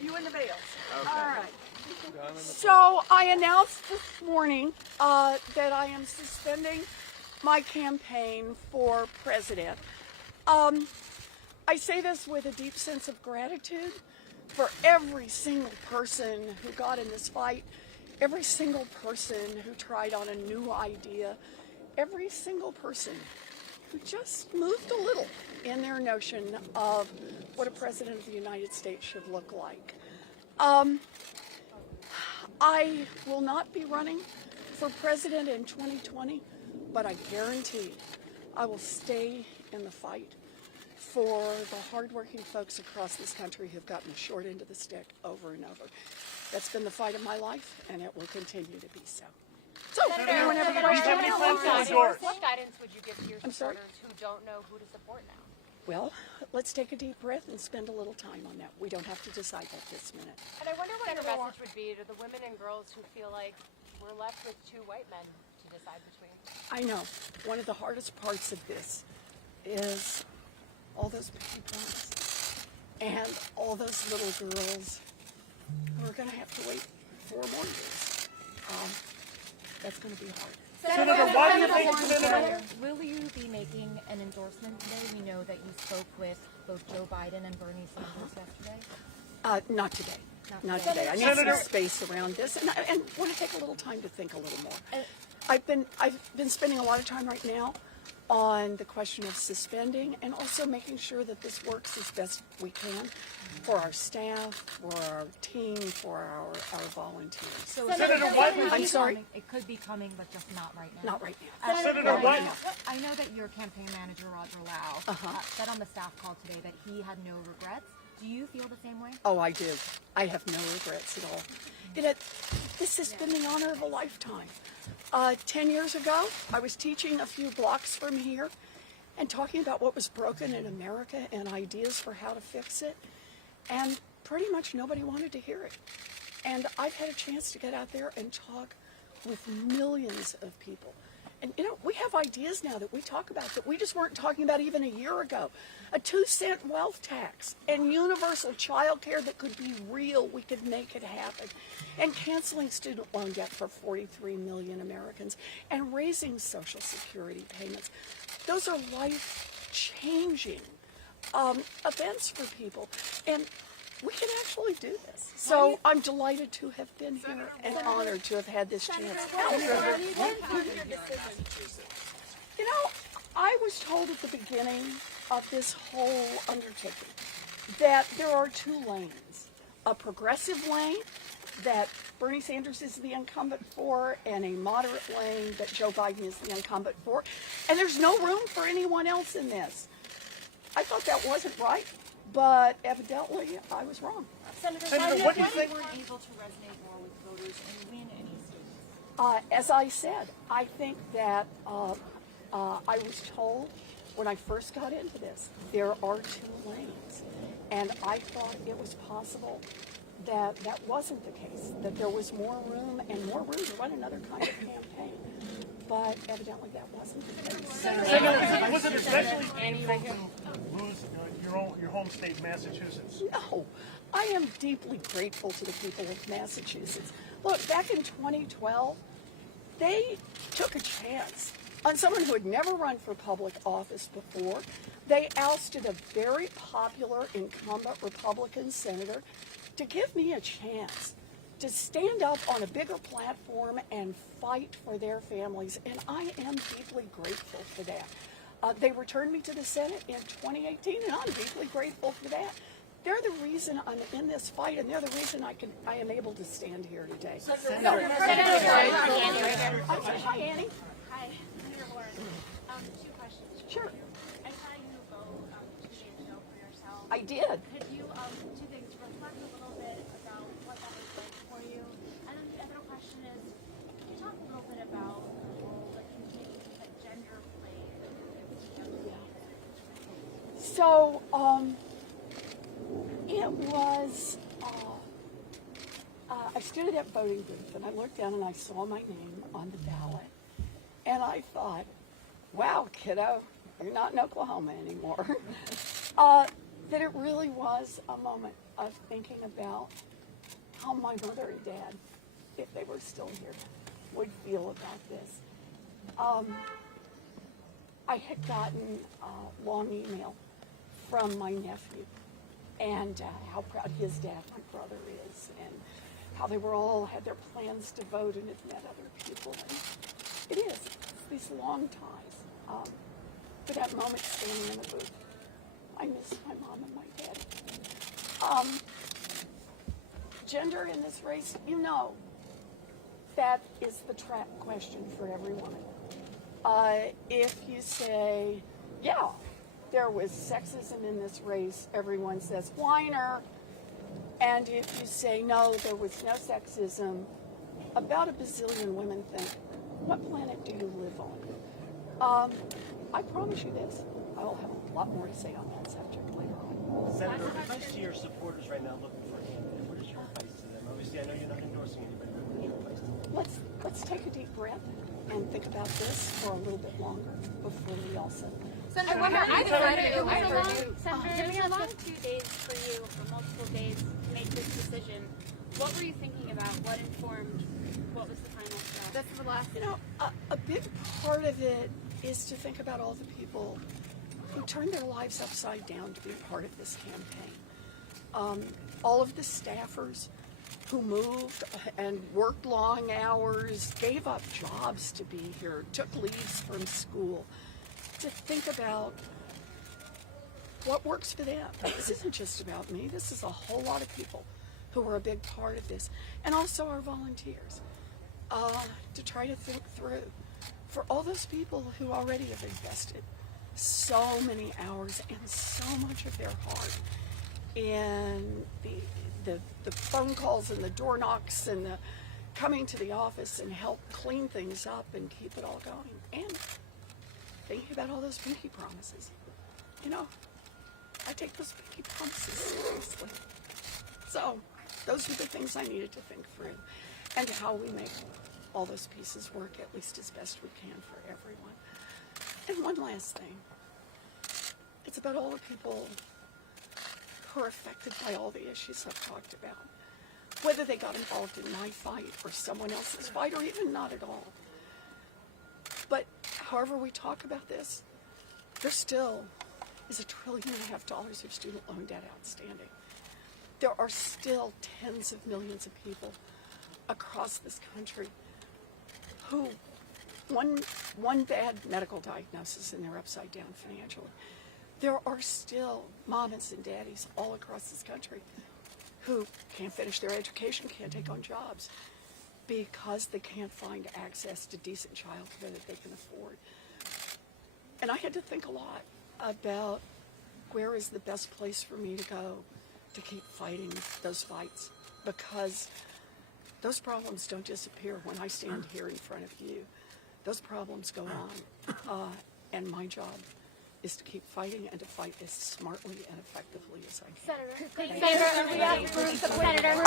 You and the veils. Okay. All right. So I announced this morning that I am suspending my campaign for president. I say this with a deep sense of gratitude for every single person who got in this fight, every single person who tried on a new idea, every single person who just moved a little in their notion of what a president of the United States should look like. I will not be running for president in 2020, but I guarantee I will stay in the fight for the hardworking folks across this country who've gotten the short end of the stick over and over. That's been the fight of my life, and it will continue to be so. So, anyone have a question? What guidance would you give to your supporters who don't know who to support now? Well, let's take a deep breath and spend a little time on that. We don't have to decide that this minute. And I wonder what your message would be to the women and girls who feel like we're left with two white men to decide between. I know. One of the hardest parts of this is all those baby boys and all those little girls who are going to have to wait 4 more years. That's going to be hard. Senator, why do you think, Senator? Will you be making an endorsement today? We know that you spoke with both Joe Biden and Bernie Sanders yesterday. Not today. Not today. I need some space around this, and want to take a little time to think a little more. I've been spending a lot of time right now on the question of suspending and also making sure that this works as best we can for our staff, for our team, for our volunteers. So Senator, what? I'm sorry? It could be coming, but just not right now. Not right now. Senator, what? I know that your campaign manager, Roger Lau, said on the staff call today that he had no regrets. Do you feel the same way? Oh, I do. I have no regrets at all. This has been the honor of a lifetime. 10 years ago, I was teaching a few blocks from here and talking about what was broken in America and ideas for how to fix it. And pretty much nobody wanted to hear it. And I've had a chance to get out there and talk with millions of people. And, we have ideas now that we talk about that we just weren't talking about even a year ago. A 2-cent wealth tax and universal child care that could be real. We could make it happen. And canceling student loan debt for 43 million Americans and raising Social Security payments. Those are life-changing events for people. And we can actually do this. So I'm delighted to have been here and honored to have had this chance. I was told at the beginning of this whole undertaking that there are 2 lanes. A progressive lane that Bernie Sanders is the incumbent for and a moderate lane that Joe Biden is the incumbent for. And there's no room for anyone else in this. I thought that wasn't right, but evidently I was wrong. Senator, what do you think? Were able to resonate more with voters and win any states? As I said, I think that I was told when I first got into this, there are 2 lanes. And I thought it was possible that that wasn't the case, that there was more room and more room to run another kind of campaign. But evidently that wasn't the case. Senator, was it especially painful to lose your home state, Massachusetts? No, I am deeply grateful to the people of Massachusetts. Look, back in 2012, they took a chance on someone who had never run for public office before. They ousted a very popular incumbent Republican senator to give me a chance to stand up on a bigger platform and fight for their families, and I am deeply grateful for that. They returned me to the Senate in 2018, and I'm deeply grateful for that. They're the reason I'm in this fight, and they're the reason I am able to stand here today. No. Hi, Annie. Hi, Senator Warren. 2 questions. Sure. I saw you vote 2 days ago for yourself. I did. Could you, 2 things, reflect a little bit about what that was like for you? And then the other question is, could you talk a little bit about the role that gender played in your So, it was, I stood at that voting booth and I looked down and I saw my name on the ballot. And I thought, wow, kiddo, you're not in Oklahoma anymore. That it really was a moment of thinking about how my mother and dad, if they were still here, would feel about this. I had gotten a long email from my nephew and how proud his dad, my brother, is, and how they were all had their plans to vote and had met other people. And it is. It's these long ties. For that moment standing in the booth, I miss my mom and my daddy. Gender in this race, you know, that is the trap question for every woman. If you say, yeah, there was sexism in this race, everyone says, whiner. And if you say, no, there was no sexism, about a bazillion women think, what planet do you live on? I promise you this, I will have a lot more to say on that subject later on. Senator, advice to your supporters right now looking for a candidate. What is your advice to them? Obviously, I know you're not endorsing anybody, but what is your advice to them? Let's take a deep breath and think about this for a little bit longer before we all settle in. Senator, I wonder, I decided it was a long, Senator, Senator, it was a long 2 days for you, or multiple days, to make this decision. What were you thinking about? What informed? What was the final step? That's the last. You know, a big part of it is to think about all the people who turned their lives upside down to be part of this campaign. All of the staffers who moved and worked long hours, gave up jobs to be here, took leaves from school, to think about what works for them. This isn't just about me. This is a whole lot of people who are a big part of this. And also our volunteers, to try to think through for all those people who already have invested so many hours and so much of their heart in the phone calls and the door knocks and the coming to the office and help clean things up and keep it all going. And thinking about all those pinky promises. You know, I take those pinky promises seriously. So those are the things I needed to think through and how we make all those pieces work at least as best we can for everyone. And one last thing. It's about all the people who are affected by all the issues I've talked about. Whether they got involved in my fight or someone else's fight or even not at all. But however we talk about this, there still is $1.5 trillion of student loan debt outstanding. There are still tens of millions of people across this country who one bad medical diagnosis and they're upside down financially. There are still mamas and daddies all across this country who can't finish their education, can't take on jobs because they can't find access to decent childcare that they can afford. And I had to think a lot about where is the best place for me to go to keep fighting those fights, because those problems don't disappear when I stand here in front of you. Those problems go on, and my job is to keep fighting and to fight as smartly and effectively as I can. Senator, Senator,